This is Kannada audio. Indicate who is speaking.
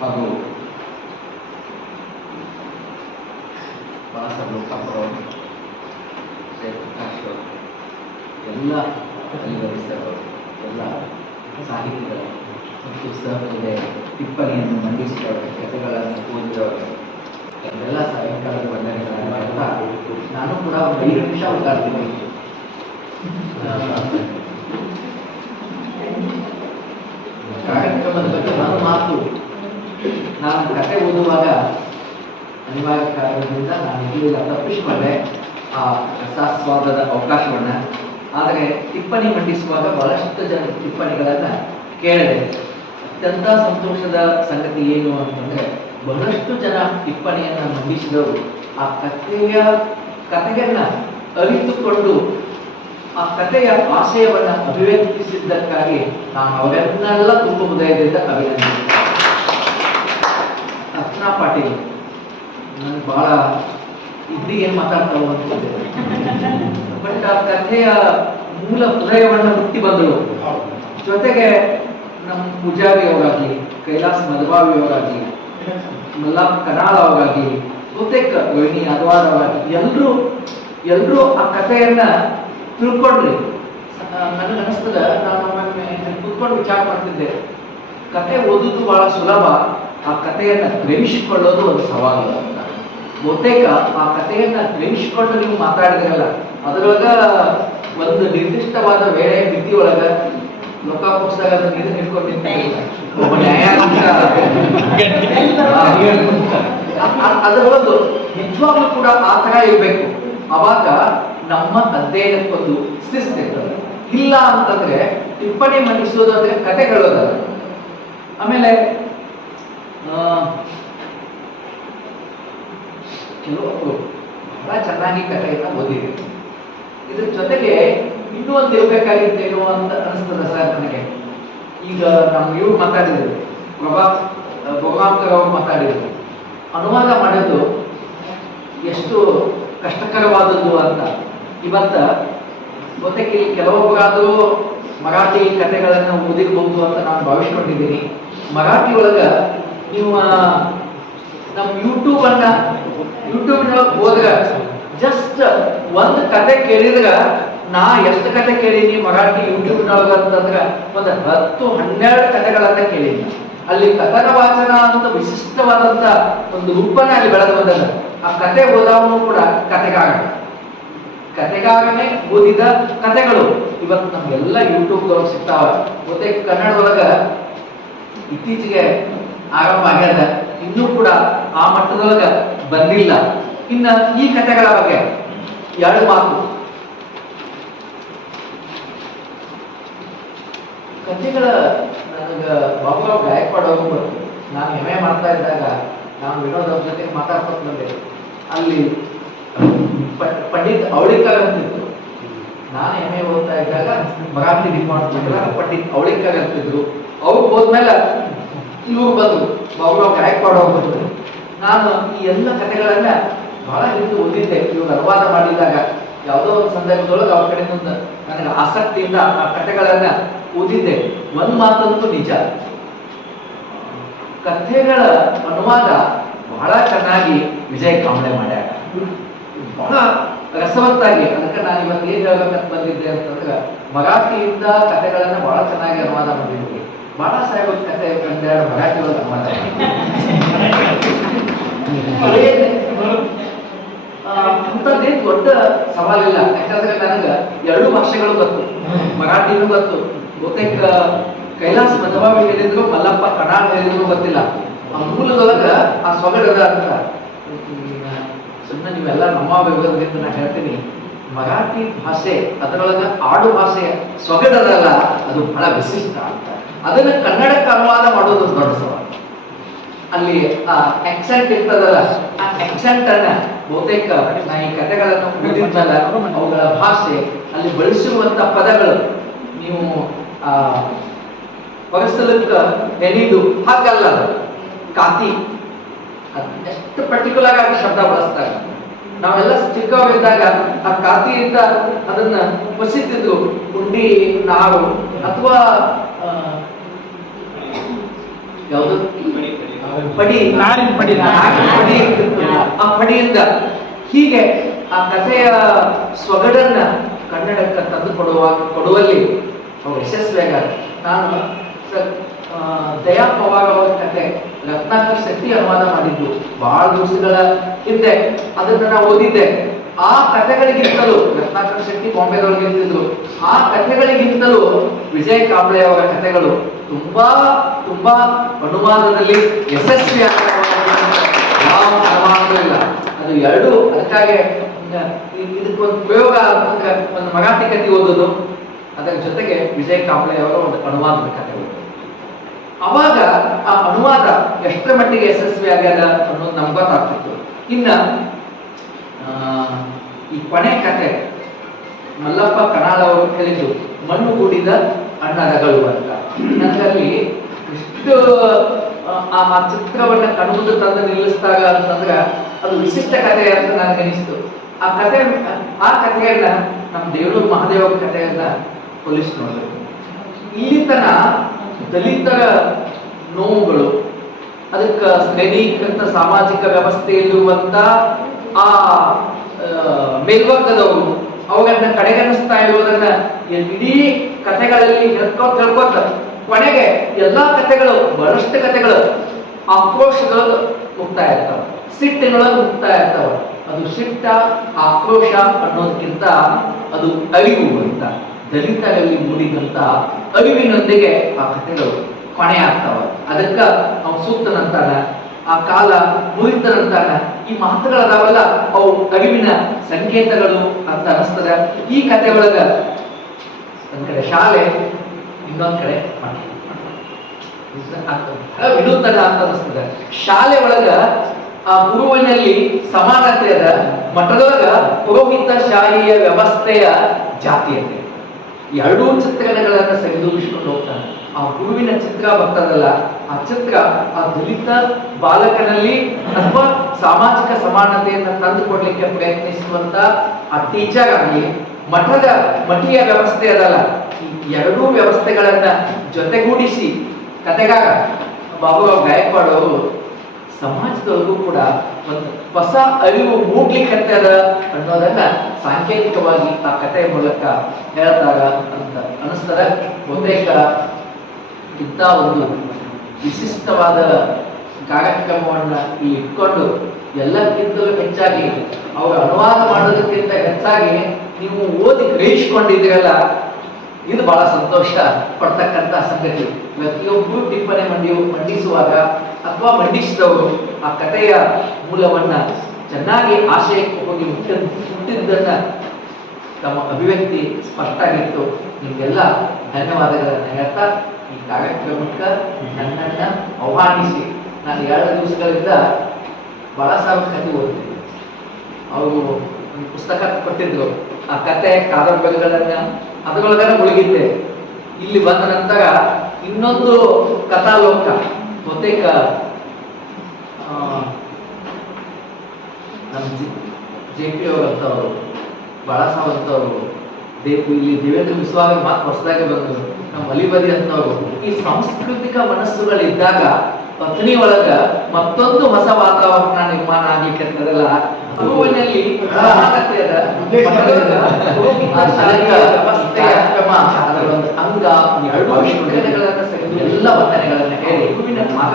Speaker 1: ಹಾಗೂ ಬಾಸ ಲೋಕಪ್ಪರವರು ಪ್ರಕಾಶ್ ಅವರು ಎಲ್ಲ ಅಲ್ಲಿವರಿಸರು ಎಲ್ಲ ಸಾಹಿತಿಗಳು ಮತ್ತು ಸಹೃದಯ ಟಿಪ್ಪಣಿಯನ್ನು ಮಂಡಿಸಿದವರು ಕಥೆಗಳನ್ನು ಓದಿದವರು ಎಲ್ಲ ಸಾಯಂಕಾಲದ ವಂದನೆಗಳನ್ನು ಮಾಡ್ತಾ ನಾನು ಕೂಡ ಒಂದು ಐದು ನಿಮಿಷ ಮಾತಾಡ್ತೀನಿ ಕಾರ್ಯಕ್ರಮದ ಬಗ್ಗೆ ನಾನು ಮಾತು ನಾನು ಕತೆ ಓದುವಾಗ ಅನಿವಾರ್ಯ ಕಾರಣದಿಂದ ನಾನು ಇಲ್ಲಿ ತಪ್ಪಿಸಿ ಮಾಡಿದೆ ಆ ರಸಾಸ್ವಾದದ ಅವಕಾಶವನ್ನ. ಆದರೆ ಟಿಪ್ಪಣಿ ಮಂಡಿಸುವಾಗ ಬಹಳಷ್ಟು ಜನ ಟಿಪ್ಪಣಿಗಳನ್ನು ಕೇಳಿದೆ, ಅತ್ಯಂತ ಸಂತೋಷದ ಸಂಗತಿ ಏನು ಅಂತಂದ್ರೆ ಬಹಳಷ್ಟು ಜನ ಟಿಪ್ಪಣಿಯನ್ನ ಮಂಡಿಸಿದವರು ಆ ಕಥೆಯ ಕಥೆಯನ್ನ ಅರಿತುಕೊಂಡು, ಆ ಕಥೆಯ ಆಶಯವನ್ನ ಅಭಿವ್ಯಕ್ತಿಸಿದ್ದಕ್ಕಾಗಿ ನಾನು ಅವರನ್ನೆಲ್ಲ ತುಂಬ ಹೃದಯದಿಂದ ಅಭಿನಂದಿಸಿದೆ ಅರ್ಚನಾ ಪಾಟೀಲ್ ನನಗೆ ಬಹಳ ಇಬ್ಬರಿಗೆ ಏನು ಮಾತಾಡ್ತಾವೋ ಅಂತ ಬಟ್ ಆ ಕಥೆಯ ಮೂಲ ಹೃದಯವನ್ನು ಹುಟ್ಟಿ ಬಂದಳು ಜೊತೆಗೆ ನಮ್ಮ ಪೂಜಾರಿ ಅವರಾಗಲಿ, ಕೈಲಾಸ್ ಮಧುಬಾವಿ ಅವರಾಗಲಿ ಮಲ್ಲಾಪ್ ಕನಾಳ್ ಅವರಾಗಲಿ, ಬಹುತೇಕ ರೋಹಿಣಿ ಯಾದವಾಡ್ ಅವರಾಗಲಿ ಎಲ್ಲರೂ ಎಲ್ಲರೂ ಆ ಕಥೆಯನ್ನ ತಿಳ್ಕೊಂಡ್ರಿ. ನನಗೆ ಅನಿಸ್ತದ ನಾನು ಒಮ್ಮೊಮ್ಮೆ ಕುತ್ಕೊಂಡು ವಿಚಾರ ಮಾಡ್ತಿದ್ದೆ. ಕತೆ ಓದುದು ಬಹಳ ಸುಲಭ. ಆ ಕಥೆಯನ್ನ ಗ್ರಹಿಸಿಕೊಳ್ಳೋದು ಒಂದು ಸವಾಲು ಅಂತ. ಬಹುತೇಕ ಆ ಕಥೆಯನ್ನ ಗ್ರಹಿಸಿಕೊಂಡು ನೀವು ಮಾತಾಡಿದ್ರಲ್ಲ, ಅದರೊಳಗ ಒಂದು ನಿರ್ದಿಷ್ಟವಾದ ವೇಳೆ ಮಿತಿ ಒಳಗ ಲೋಕಾಪಕ್ಷದಾಗ ಅದನ್ನ ಇದನ್ನ ಹಿಡ್ಕೊಂಡು ನಿಂತಿರ್ಲಿಲ್ಲ. ಒಬ್ಬ ನ್ಯಾಯಾಧೀಶ. ಆ- ಆ- ಅದರ ಒಂದು ನಿಜವಾಗ್ಲೂ ಕೂಡ ಆ ತರ ಇರ್ಬೇಕು. ಅವಾಗ ನಮ್ಮ ಅಧ್ಯಯನಕ್ಕೊಂದು ಶಿಸ್ತಿರ್ತದೆ ಇಲ್ಲ ಅಂತಂದ್ರೆ ಟಿಪ್ಪಣಿ ಮಂಡಿಸೋದು ಅಂದ್ರೆ ಕತೆ ಹೇಳೋದಲ್ಲ ಆಮೇಲೆ ಕೆಲವರು ಬಹಳ ಚೆನ್ನಾಗಿ ಕಥೆಯನ್ನ ಓದಿದೆ ಇದ್ರ ಜೊತೆಗೆ ಇನ್ನೂ ಒಂದು ಇರ್ಬೇಕಾಗಿತ್ತೇನೋ ಅಂತ ಅನಿಸ್ತದ ಸರ್ ನನಗೆ. ಈಗ ನಮ್ಮ ಇವ್ರು ಮಾತಾಡಿದ್ರು. ಪ್ರಭಾ ಭಗವಾಂಕರ್ ಅವ್ರು ಮಾತಾಡಿದ್ರು. ಅನುವಾದ ಮಾಡೋದು ಎಷ್ಟು ಕಷ್ಟಕರವಾದದ್ದು ಅಂತ. ಇವತ್ತ ಜೊತೆಗೆ ಕೆಲವೊಬ್ಬರಾದರೂ ಮರಾಠಿ ಕಥೆಗಳನ್ನು ಓದಿರಬಹುದು ಅಂತ ನಾನು ಭಾವಿಸ್ಕೊಂಡಿದ್ದೀನಿ. ಮರಾಠಿ ಒಳಗ ನೀವು ನಮ್ಮ ಯೂಟ್ಯೂಬ್ ಅನ್ನ ಯೂಟ್ಯೂಬ್ನೊಳಗೆ ಹೋದ್ರ ಜಸ್ಟ್ ಒಂದು ಕತೆ ಕೇಳಿದ್ರ, ನಾ ಎಷ್ಟು ಕತೆ ಕೇಳೀನಿ ಮರಾಠಿ ಯೂಟ್ಯೂಬ್ನೊಳಗ ಅಂತಂದ್ರ ಒಂದು ಹತ್ತು, ಹನ್ನೆರಡು ಕತೆಗಳನ್ನ ಕೇಳೀನಿ. ಅಲ್ಲಿ ಕಥನ ವಾಚನ ಅಂತ ವಿಶಿಷ್ಟವಾದಂತ ಒಂದು ರೂಪನ ಅಲ್ಲಿ ಬೆಳೆದು ಬಂದದ. ಆ ಕತೆ ಓದವನು ಕೂಡ ಕತೆಗಾಗ ಕತೆಗಾಗನೆ ಓದಿದ ಕತೆಗಳು. ಇವತ್ತು ನಮ್ಗೆಲ್ಲ ಯೂಟ್ಯೂಬ್ ಸಿಗ್ತಾವ. ಮತ್ತೆ ಕನ್ನಡದೊಳಗ ಇತ್ತೀಚೆಗೆ ಆರಂಭ ಆಗ್ಯದ. ಇನ್ನೂ ಕೂಡ ಆ ಮಟ್ಟದೊಳಗ ಬಂದಿಲ್ಲ. ಇನ್ನ ಈ ಕಥೆಗಳ ಬಗ್ಗೆ ಎರಡು ಮಾತು. ಕಥೆಗಳ ನನಗ ಬಾಬುರಾವ್ ಗಾಯಕ್ವಾಡ್ ಅವರು ನಾನು ಎ ಮಾಡ್ತಾ ಇದ್ದಾಗ ನಾನು ವಿನೋದ್ ಅವ್ರ ಜೊತೆ ಮಾತಾಡ್ಕೊತ ಅಲ್ಲಿ ಪಂಡಿತ್ ಅವಳಿಕರ್ ಅಂತಿದ್ರು. ನಾನು ಎ ಓದ್ತಾ ಇದ್ದಾಗ ಮರಾಠಿ ಡಿಪಾರ್ಟ್ಮೆಂಟ್ ಪಂಡಿತ್ ಅವಳಿಕರ್ ಅಂತಿದ್ರು. ಅವ್ರು ಹೋದ್ಮೇಲೆ ಇವ್ರು ಬಂದು ಬಾಬುರಾವ್ ಗಾಯಕ್ವಾಡ್ ಬಂದ್ರು ನಾನು ಈ ಎಲ್ಲ ಕಥೆಗಳನ್ನ ಬಹಳ ಹಿಂದೆ ಓದಿದ್ದೆ. ಇವರು ಅನುವಾದ ಮಾಡಿದಾಗ ಯಾವುದೋ ಒಂದು ಸಂದರ್ಭದೊಳಗೆ ಅವ್ರ ಕಡೆ ಮುಂದೆ ನನಗೆ ಆಸಕ್ತಿಯಿಂದ ಆ ಕಥೆಗಳನ್ನ ಓದಿದ್ದೆ. ಒಂದು ಮಾತಂತೂ ನಿಜ. ಕಥೆಗಳ ಅನುವಾದ ಬಹಳ ಚೆನ್ನಾಗಿ ವಿಜಯ್ ಕಾಮಣೆ ಮಾಡ್ಯಾರ. ಬಹಳ ರಸವತ್ತಾಗಿ ಅದಕ್ಕೆ ನಾನು ಇವತ್ತು ಏನ್ ಹೇಳ್ಬೇಕಂತ ಬಂದಿದ್ದೆ ಅಂತಂದ್ರೆ, ಮರಾಠಿಯಿಂದ ಕಥೆಗಳನ್ನ ಬಹಳ ಚೆನ್ನಾಗಿ ಅನುವಾದ ಮಾಡಿದ್ವಿ ಬಾಳಾ ಸಾಹೇಬ್ ಒಂದೆರಡು ಮರಾಠಿ ಆ, ಅಂಥದ್ದೇನ್ ದೊಡ್ಡ ಸವಾಲಿಲ್ಲ. ಯಾಕಂದ್ರೆ ನನಗೆ ಎರಡು ಭಾಷೆಗಳು ಗೊತ್ತು. ಮರಾಠಿನೂ ಗೊತ್ತು. ಬಹುತೇಕ ಕೈಲಾಸ ಮಧುಬಾವಿ ಹೇಳಿದ್ರು ಮಲ್ಲಪ್ಪ ಕಣಾಳ್ ಹೇಳಿದ್ರು ಗೊತ್ತಿಲ್ಲ. ಆ ಮೂಲದೊಳಗ ಆ ಸೊಗಡದ ಅಂತ. ಸುಮ್ಮನೆ ನೀವೆಲ್ಲ ನಮ್ಮ ಅಂತ ನಾನು ಹೇಳ್ತೀನಿ. ಮರಾಠಿ ಭಾಷೆ ಅದರೊಳಗ ಆಡು ಭಾಷೆ ಸೊಗಡದಲ್ಲ ಅದು ಬಹಳ ವಿಶಿಷ್ಟ. ಅಂತ ಅದನ್ನ ಕನ್ನಡಕ್ಕೆ ಅನುವಾದ ಮಾಡೋದು ದೊಡ್ಡ ಸವಾಲು. ಅಲ್ಲಿ ಆ ಎಕ್ಸೆಂಟ್ ಇರ್ತದಲ್ಲ, ಆ ಎಕ್ಸೆಂಟ್ ಅನ್ನ ಬಹುತೇಕ ನಾ ಈ ಕಥೆಗಳನ್ನು ಓದಿದ್ಮೇಲೆ ಅವುಗಳ ಭಾಷೆ ಅಲ್ಲಿ ಬಳಸಿರುವಂತ ಪದಗಳು, ನೀವು, ಆ ಹೊರಸಲಕ್ಕ ನೆನೆದು ಹಾಗಲ್ಲ. ಕಾತಿ. ಎಷ್ಟು ಪರ್ಟಿಕ್ಯುಲರ್ ಆಗಿ ಶಬ್ದ ಬಳಸ್ತಾರೆ. ನಾವೆಲ್ಲ ಚಿಕ್ಕವಿದ್ದಾಗ ಆ ಕಾತಿಯಿಂದ ಅದನ್ನ ಕುಸಿತಿದ್ದು ಗುಂಡಿ ನಾರು, ಅಥವಾ ಯಾವುದು ಪಡಿ
Speaker 2: ನಾರಿನ ಪಡಿ.
Speaker 1: ಪಡಿ. ಆ ಪಡಿಯಿಂದ ಹೀಗೆ ಆ ಕಥೆಯ ಸೊಗಡನ್ನ ಕನ್ನಡಕ್ಕೆ ತಂದು ಕೊಡುವ ಕೊಡುವಲ್ಲಿ ಅವ್ರು ಯಶಸ್ವಿಯಾಗ ನಾನು ದಯಾ ಪವಾರ್ ಅವರ ಕತೆ ರತ್ನಾಕರ್ ಶೆಟ್ಟಿ ಅನುವಾದ ಮಾಡಿದ್ದು ಬಹಳ ದಿವಸಗಳ ಹಿಂದೆ ಅದನ್ನ ನಾನು ಓದಿದ್ದೆ ಆ ಕಥೆಗಳಿಗಿಂತಲೂ ರತ್ನಾಕರ್ ಶೆಟ್ಟಿ ಬಾಂಬೆದೊಳಗೆ ಇರ್ತಿದ್ರು ಆ ಕಥೆಗಳಿಗಿಂತಲೂ ವಿಜಯ್ ಕಾಂಬ್ಳೆ ಅವರ ಕಥೆಗಳು ತುಂಬಾ ತುಂಬಾ ಅನುವಾದದಲ್ಲಿ ಯಶಸ್ವಿ ಯಾವ ಅನುಮಾನವೂ ಇಲ್ಲ. ಅದು ಎರಡು ಅದಕ್ಕಾಗಿ ಇದಕ್ಕೊಂದು ಪ್ರಯೋಗ ಒಂದು ಮರಾಠಿ ಕಥೆ ಓದೋದು, ಅದರ ಜೊತೆಗೆ ವಿಜಯ್ ಕಾಂಬ್ಳೆ ಅವರ ಒಂದು ಅನುವಾದದ ಕಥೆ ಅವಾಗ ಆ ಅನುವಾದ ಎಷ್ಟರ ಮಟ್ಟಿಗೆ ಯಶಸ್ವಿ ಆಗ್ಯದ ಅನ್ನೋದು ನಮ್ಗೆ ಗೊತ್ತಾಗ್ತಿತ್ತು. ಇನ್ನ ಈ ಕೊನೆ ಕತೆ ಮಲ್ಲಪ್ಪ ಕಣಾಲ್ ಅವರು ಕಲಿತು ಮಣ್ಣು ಕೂಡಿದ ಅಣ್ಣರಗಳು ಅಂತ. ನನಗಲ್ಲಿ ಇಷ್ಟು ಆ, ಚಿತ್ರವನ್ನ ಕಣ್ಮುಂದು ತಂದು ನಿಲ್ಲಿಸಿದಾಗ ಅಂತಂದ್ರೆ ಅದು ವಿಶಿಷ್ಟ ಕಥೆ ಅಂತ ನನಗೆ ಅನಿಸ್ತು ಆ ಕಥೆ ಆ ಕಥೆಯನ್ನ ನಮ್ಮ ದೇವರು ಮಹಾದೇವ ಕಥೆಯನ್ನ ಹೊಲಿಸ್ ನೋಡಿದ್ರು. ಇಲ್ಲಿ ತನ ದಲಿತರ ನೋವುಗಳು ಅದಕ್ಕೆ ಶ್ರೇಣೀಕೃತ ಸಾಮಾಜಿಕ ವ್ಯವಸ್ಥೆಯಲ್ಲಿರುವಂತ ಆ, ಮೇಲ್ವರ್ಗದವರು ಅವುಗಳನ್ನ ಕಡೆಗಣಿಸ್ತಾ ಇರುವುದನ್ನ ಇಡೀ ಕಥೆಗಳಲ್ಲಿ ಹೇಳ್ಕೊತ ಹೇಳ್ಕೊತ ಕೊನೆಗೆ ಎಲ್ಲಾ ಕಥೆಗಳು, ಬಹಳಷ್ಟು ಕಥೆಗಳು ಆಕ್ರೋಶಗಳು ಮುಕ್ತಾಯ ಇರ್ತಾವ. ಸಿಟ್ಟಿನೊಳಗೆ ಮುಕ್ತಾಯ ಇರ್ತಾವ. ಅದು ಸಿಟ್ಟ, ಆಕ್ರೋಶ ಅನ್ನೋದಕ್ಕಿಂತ ಅದು ಅರಿವು ಅಂತ, ದಲಿತರಲ್ಲಿ ಮೂಡಿದಂತ ಅರಿವಿನೊಂದಿಗೆ ಆ ಕಥೆಗಳು ಕೊನೆ ಆಗ್ತಾವ. ಅದಕ್ಕ ಅವ್ನು ಸೂಕ್ತನಂತಾನ ಆ ಕಾಲ ಮುರಿತನಂತಾನ ಈ ಮಾತುಗಳದಾವಲ್ಲ ಅವು ಅರಿವಿನ ಸಂಕೇತಗಳು ಅಂತ ಅನಿಸ್ತದ. ಈ ಕತೆ ಒಳಗ ಒಂದ್ ಕಡೆ ಶಾಲೆ, ಇನ್ನೊಂದ್ ಕಡೆ ಬಹಳ ವಿನೂತನ ಅಂತ ಅನಿಸ್ತದೆ. ಶಾಲೆ ಒಳಗ ಆ ಗುರುವಿನಲ್ಲಿ ಸಮಾನತೆ ಅದ. ಮಠದೊಳಗ ಪುರೋಹಿತ ಶಾಹಿಯ ವ್ಯವಸ್ಥೆಯ ಜಾತಿಯತೆ. ಎರಡೂ ಚಿತ್ರಣಗಳನ್ನ ಸರಿದೂಗಿಸ್ಕೊಂಡು ಹೋಗ್ತಾನೆ. ಆ ಗುರುವಿನ ಚಿತ್ರ ಬರ್ತದಲ್ಲ, ಆ ಚಿತ್ರ ಆ ದಲಿತ ಬಾಲಕನಲ್ಲಿ ಅಥವಾ ಸಾಮಾಜಿಕ ಸಮಾನತೆಯನ್ನು ತಂದುಕೊಡ್ಲಿಕ್ಕೆ ಪ್ರಯತ್ನಿಸುವಂತ ಆ ಟೀಚರ್ ಆಗಲಿ ಮಠದ ಮಠೀಯ ವ್ಯವಸ್ಥೆ ಅದಲ್ಲ. ಈ ಎರಡೂ ವ್ಯವಸ್ಥೆಗಳನ್ನ ಜೊತೆಗೂಡಿಸಿ ಕತೆಗಾರ ಬಾಬುರಾವ್ ಗಾಯಕ್ವಾಡ್ ಅವರು ಸಮಾಜದೊಳಗೂ ಕೂಡ ಒಂದು ಹೊಸ ಅರಿವು ಮೂಡ್ಲಿಕ್ಕೆ ಅನ್ನೋದನ್ನ ಸಾಂಕೇತಿಕವಾಗಿ ಆ ಕಥೆಯ ಮೂಲಕ ಹೇಳ್ತಾರ ಅಂತ ಅನಿಸ್ತದ. ಬಹುತೇಕ ಇಂಥ ಒಂದು ವಿಶಿಷ್ಟವಾದ ಕಾರ್ಯಕ್ರಮವನ್ನು ಇಲ್ಲಿ ಇಟ್ಕೊಂಡು ಎಲ್ಲಕ್ಕಿಂತಲೂ ಹೆಚ್ಚಾಗಿ ಅವರು ಅನುವಾದ ಮಾಡೋದಕ್ಕಿಂತ ಹೆಚ್ಚಾಗಿ ನೀವು ಓದಿ ಗ್ರಹಿಸಿಕೊಂಡಿದ್ದೀರಲ್ಲ, ಇದು ಬಹಳ ಸಂತೋಷ ಪಡ್ತಕ್ಕಂಥ ಸಂಗತಿ. ಪ್ರತಿಯೊಬ್ಬರು ಟಿಪ್ಪಣಿ ಮಂಡಿ ಮಂಡಿಸುವಾಗ ಅಥವಾ ಮಂಡಿಸಿದವರು ಆ ಕಥೆಯ ಮೂಲವನ್ನ ಚೆನ್ನಾಗಿ ಆಶಯಕ್ಕೆ ಹೋಗಿ ಹುಟ್ಟ ಹುಟ್ಟಿದ್ದನ್ನ ತಮ್ಮ ಅಭಿವ್ಯಕ್ತಿ ಸ್ಪಷ್ಟ ಆಗಿತ್ತು. ನಿಮಗೆಲ್ಲ ಧನ್ಯವಾದಗಳನ್ನು ಹೇಳ್ತಾ ಈ ಕಾರ್ಯಕ್ರಮಕ್ಕೆ ನನ್ನನ್ನು ಆಹ್ವಾನಿಸಿ. ನಾನು ಎರಡು ದಿವಸಗಳಿಂದ ಬಹಳ ಸಾವಿರ ಕತೆ ಓದ್ತೀನಿ. ಅವರು ಪುಸ್ತಕ ಕೊಟ್ಟಿದ್ರು. ಆ ಕತೆ ಕಾದಂಬರಿಗಳನ್ನು ಅದರೊಳಗಡೆ ಮುಳುಗಿದ್ದೆ. ಇಲ್ಲಿ ಬಂದ ನಂತರ ಇನ್ನೊಂದು ಕಥಾಲೋಕ, ಬಹುತೇಕ ನಮ್ಮ ಜಿ, ಜೆ ಪಿ ಅವರಂತವರು ಬಾಳ ಸಾವಂತವರು ದೇವ್ ಇಲ್ಲಿ ದೇವೇಂದ್ರ ವಿಶ್ವಾಗ ಮಾತು ಹೊಸದಾಗಿ ಬಂದರು ನಮ್ಮ ಅಲಿಬದಿ ಅಂತವರು. ಈ ಸಾಂಸ್ಕೃತಿಕ ಮನಸ್ಸುಗಳಿದ್ದಾಗ ಪತ್ನಿ ಒಳಗ ಮತ್ತೊಂದು ಹೊಸ ವಾತಾವರಣ ನಿರ್ಮಾಣ ಆಗ್ಲಿಕ್ಕೆ ಅಂತದಲ್ಲ ಹೂವಿನಲ್ಲಿ ಅಂಗ ಎರಡು ವಿಷಯಗಳನ್ನ ಎಲ್ಲ ವಂದನೆಗಳನ್ನ ಹೇಳಿ ಹೂವಿನ ಮಾಗ